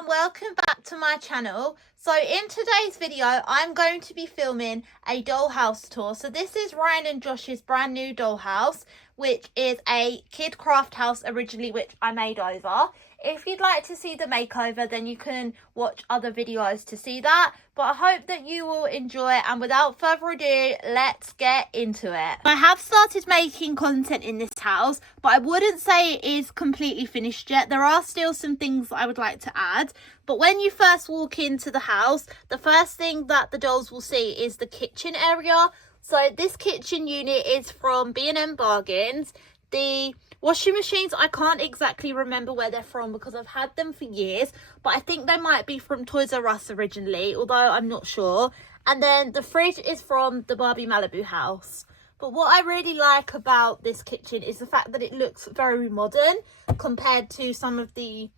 everyone, welcome back to my channel. So in today's video I'm going to be filming a dollhouse tour. So this is Ryan and Josh's brand new dollhouse, which is a KiKraft house originally, which I made over. If you'd like to see the makeover, then you can watch other videos to see that, but I hope that you will enjoy it, and without further ado, let's get into it. I have started making content in this house, but I wouldn't say it is completely finished yet. There are still some things I would like to add, but when you first walk into the house, the first thing that the dolls will see is the kitchen area. So this kitchen unit is from B&M Bargains. The washing machines, I can't exactly remember where they're from because I've had them for years, but I think they might be from Toys R Us originally, although I'm not sure. And then the fridge is from the Barbie Malibu house. But what I really like about this kitchen is the fact that it looks very modern compared to some of the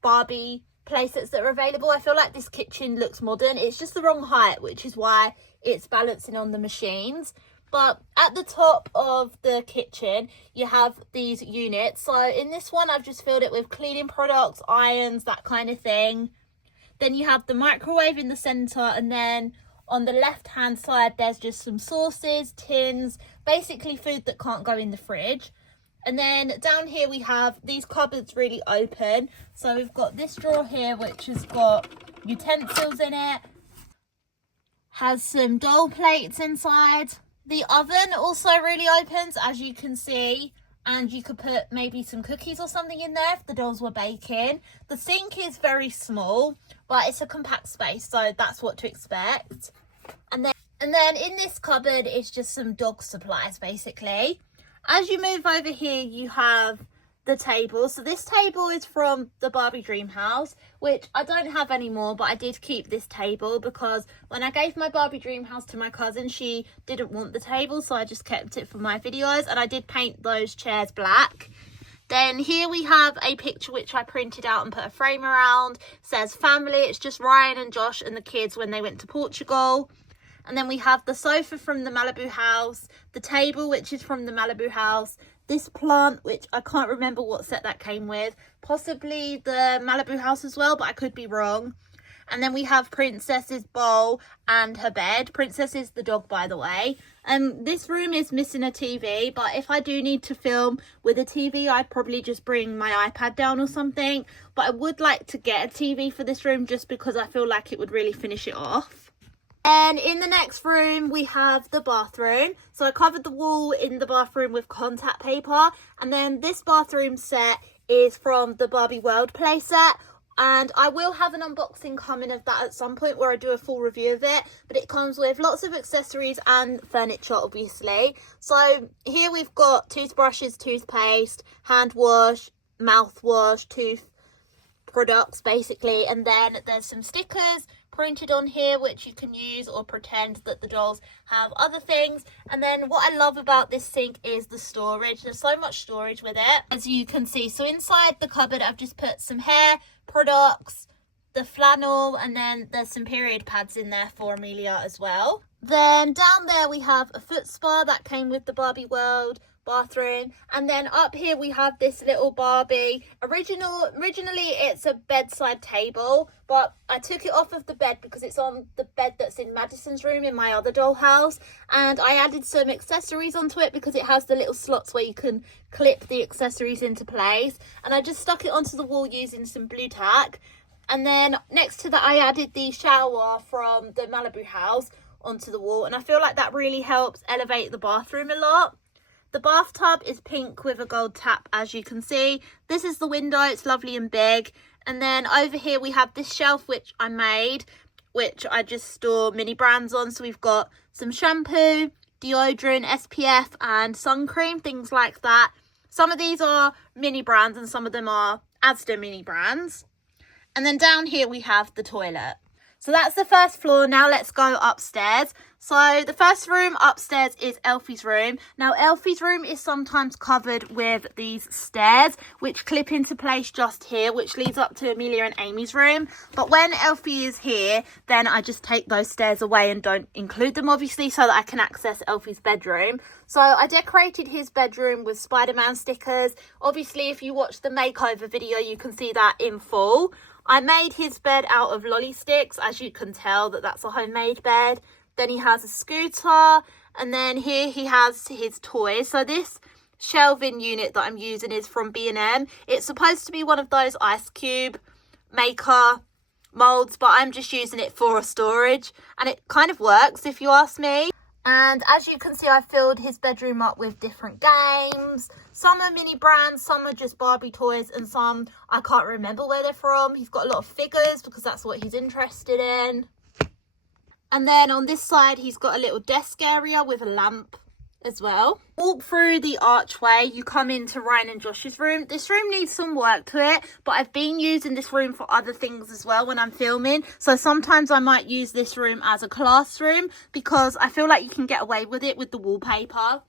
Barbie playsets that are available. I feel like this kitchen looks modern. It's just the wrong height, which is why it's balancing on the machines. But at the top of the kitchen, you have these units. So in this one, I've just filled it with cleaning products, irons, that kind of thing. Then you have the microwave in the centre. And then on the left-hand side, there's just some sauces, tins, basically food that can't go in the fridge. And then down here, we have these cupboards really open. So we've got this drawer here, which has got utensils in it. Has some doll plates inside. The oven also really opens, as you can see, and you could put maybe some cookies or something in there if the dolls were baking. The sink is very small, but it's a compact space, so that's what to expect. And then in this cupboard is just some dog supplies, basically. As you move over here, you have the table. So this table is from the Barbie Dream House, which I don't have anymore, but I did keep this table because when I gave my Barbie Dream House to my cousin, she didn't want the table, so I just kept it for my videos, and I did paint those chairs black. Then here we have a picture which I printed out and put a frame around. It says family. It's just Ryan and Josh and the kids when they went to Portugal. And then we have the sofa from the Malibu house, the table which is from the Malibu house, this plant, which I can't remember what set that came with, possibly the Malibu house as well, but I could be wrong. And then we have Princess's bowl and her bed. Princess is the dog, by the way. This room is missing a TV, but if I do need to film with a TV, I'd probably just bring my iPad down or something. But I would like to get a TV for this room just because I feel like it would really finish it off. And in the next room, we have the bathroom. So I covered the wall in the bathroom with contact paper. And then this bathroom set is from the Barbie World playset. And I will have an unboxing coming of that at some point where I do a full review of it. But it comes with lots of accessories and furniture, obviously. So here we've got toothbrushes, toothpaste, hand wash, mouthwash, tooth products, basically. And then there's some stickers printed on here which you can use or pretend that the dolls have other things. And then what I love about this sink is the storage. There's so much storage with it, as you can see. So inside the cupboard I've just put some hair products, the flannel, and then there's some period pads in there for Amelia as well. Then down there we have a foot spa that came with the Barbie World bathroom. And then up here we have this little Barbie. Originally it's a bedside table, but I took it off of the bed because it's on the bed that's in Madison's room in my other dollhouse, and I added some accessories onto it because it has the little slots where you can clip the accessories into place, and I just stuck it onto the wall using some blue tack. And then next to that I added the shower from the Malibu house onto the wall, and I feel like that really helps elevate the bathroom a lot. The bathtub is pink with a gold tap, as you can see. This is the window. It's lovely and big. And then over here we have this shelf which I made, which I just store mini brands on. So we've got some shampoo, deodorant, SPF and sun cream, things like that. Some of these are mini brands and some of them are Asda mini brands. And then down here we have the toilet. So that's the first floor. Now let's go upstairs. So the first room upstairs is Elfie's room. Now Elfie's room is sometimes covered with these stairs which clip into place just here, which leads up to Amelia and Amy's room. But when Elfie is here, then I just take those stairs away and don't include them, obviously, so that I can access Elfie's bedroom. So I decorated his bedroom with Spider-Man stickers. Obviously, if you watch the makeover video, you can see that in full. I made his bed out of lolly sticks, as you can tell that that's a homemade bed. Then he has a scooter, and then here he has his toys. So this shelving unit that I'm using is from B&M. It's supposed to be one of those ice cube maker molds, but I'm just using it for a storage, and it kind of works if you ask me. And as you can see, I filled his bedroom up with different games. Some are mini brands, some are just Barbie toys, and some I can't remember where they're from. He's got a lot of figures because that's what he's interested in. And then on this side, he's got a little desk area with a lamp as well. Walk through the archway, you come into Ryan and Josh's room. This room needs some work to it, but I've been using this room for other things as well when I'm filming. So sometimes I might use this room as a classroom because I feel like you can get away with it with the wallpaper.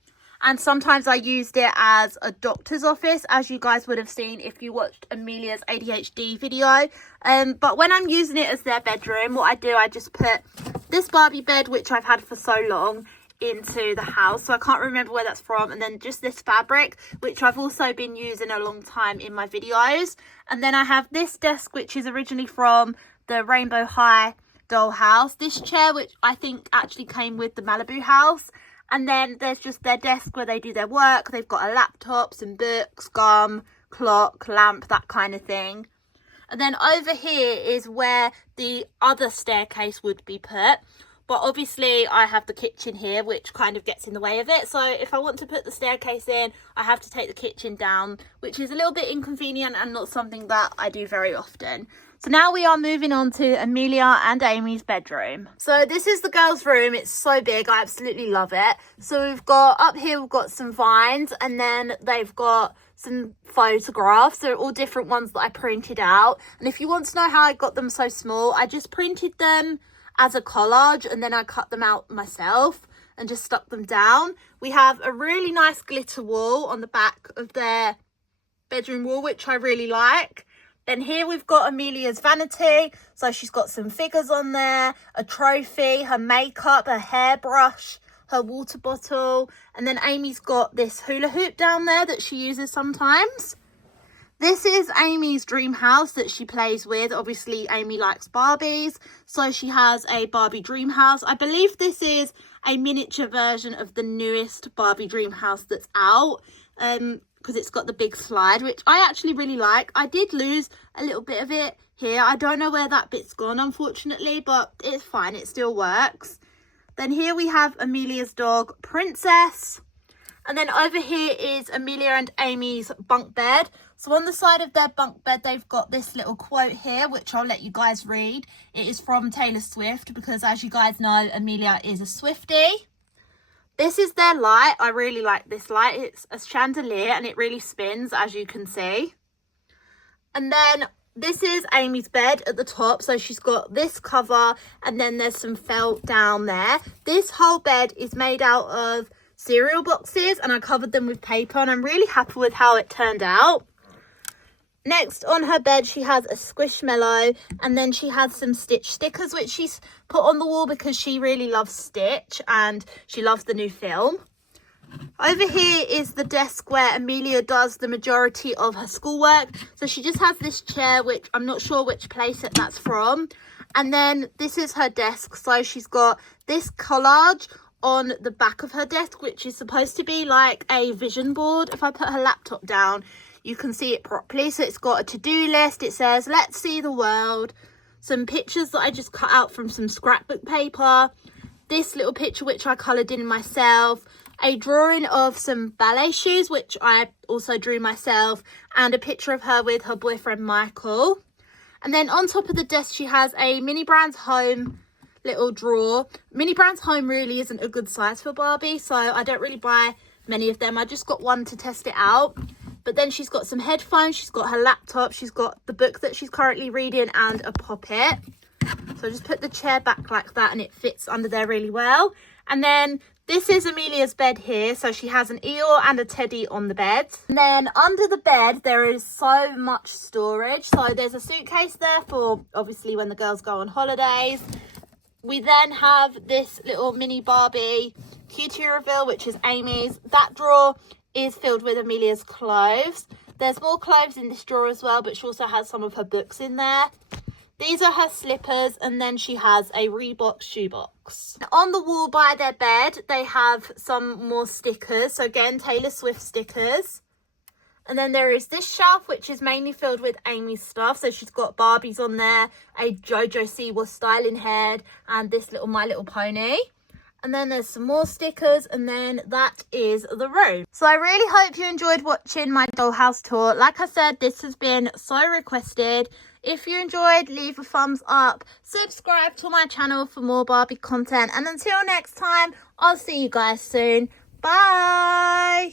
And sometimes I used it as a doctor's office, as you guys would have seen if you watched Amelia's ADHD video. But when I'm using it as their bedroom, what I do, I just put this Barbie bed, which I've had for so long, into the house. So I can't remember where that's from. And then just this fabric, which I've also been using a long time in my videos. And then I have this desk, which is originally from the Rainbow High dollhouse. This chair, which I think actually came with the Malibu house. And then there's just their desk where they do their work. They've got a laptop, some books, gum, clock, lamp, that kind of thing. And then over here is where the other staircase would be put. But obviously I have the kitchen here, which kind of gets in the way of it. So if I want to put the staircase in, I have to take the kitchen down, which is a little bit inconvenient and not something that I do very often. So now we are moving on to Amelia and Amy's bedroom. So this is the girls' room. It's so big. I absolutely love it. So we've got, up here we've got some vines, and then they've got some photographs. They're all different ones that I printed out. And if you want to know how I got them so small, I just printed them as a collage and then I cut them out myself and just stuck them down. We have a really nice glitter wall on the back of their bedroom wall, which I really like. Then here we've got Amelia's vanity. So she's got some figures on there, a trophy, her makeup, her hairbrush, her water bottle. And then Amy's got this hula hoop down there that she uses sometimes. This is Amy's dream house that she plays with. Obviously, Amy likes Barbies, so she has a Barbie dream house. I believe this is a miniature version of the newest Barbie dream house that's out, because it's got the big slide, which I actually really like. I did lose a little bit of it here. I don't know where that bit's gone, unfortunately, but it's fine. It still works. Then here we have Amelia's dog, Princess. And then over here is Amelia and Amy's bunk bed. So on the side of their bunk bed, they've got this little quote here, which I'll let you guys read. It is from Taylor Swift, because as you guys know, Amelia is a Swiftie. This is their light. I really like this light. It's a chandelier and it really spins, as you can see. And then this is Amy's bed at the top. So she's got this cover and then there's some felt down there. This whole bed is made out of cereal boxes and I covered them with paper, and I'm really happy with how it turned out. Next on her bed, she has a Squishmallow, and then she has some Stitch stickers, which she's put on the wall because she really loves Stitch and she loves the new film. Over here is the desk where Amelia does the majority of her schoolwork. So she just has this chair, which I'm not sure which place that's from. And then this is her desk. So she's got this collage on the back of her desk, which is supposed to be like a vision board. If I put her laptop down, you can see it properly. So it's got a to-do list. It says, let's see the world. Some pictures that I just cut out from some scrapbook paper. This little picture, which I coloured in myself. A drawing of some ballet shoes, which I also drew myself. And a picture of her with her boyfriend, Michael. And then on top of the desk, she has a Mini Brands Home little drawer. Mini Brands Home really isn't a good size for Barbie, so I don't really buy many of them. I just got one to test it out. But then she's got some headphones, she's got her laptop, she's got the book that she's currently reading and a poppet. So just put the chair back like that and it fits under there really well. And then this is Amelia's bed here. So she has an Eeyore and a Teddy on the bed. And then under the bed, there is so much storage. So there's a suitcase there for obviously when the girls go on holidays. We then have this little mini Barbie cutie reveal, which is Amy's. That drawer is filled with Amelia's clothes. There's more clothes in this drawer as well, but she also has some of her books in there. These are her slippers, and then she has a Reebok shoebox. On the wall by their bed, they have some more stickers. So again, Taylor Swift stickers. And then there is this shelf, which is mainly filled with Amy's stuff. So she's got Barbies on there, a JoJo Siwa styling head, and this little My Little Pony. And then there's some more stickers, and then that is the room. So I really hope you enjoyed watching my dollhouse tour. Like I said, this has been so requested. If you enjoyed, leave a thumbs up, subscribe to my channel for more Barbie content, and until next time, I'll see you guys soon. Bye!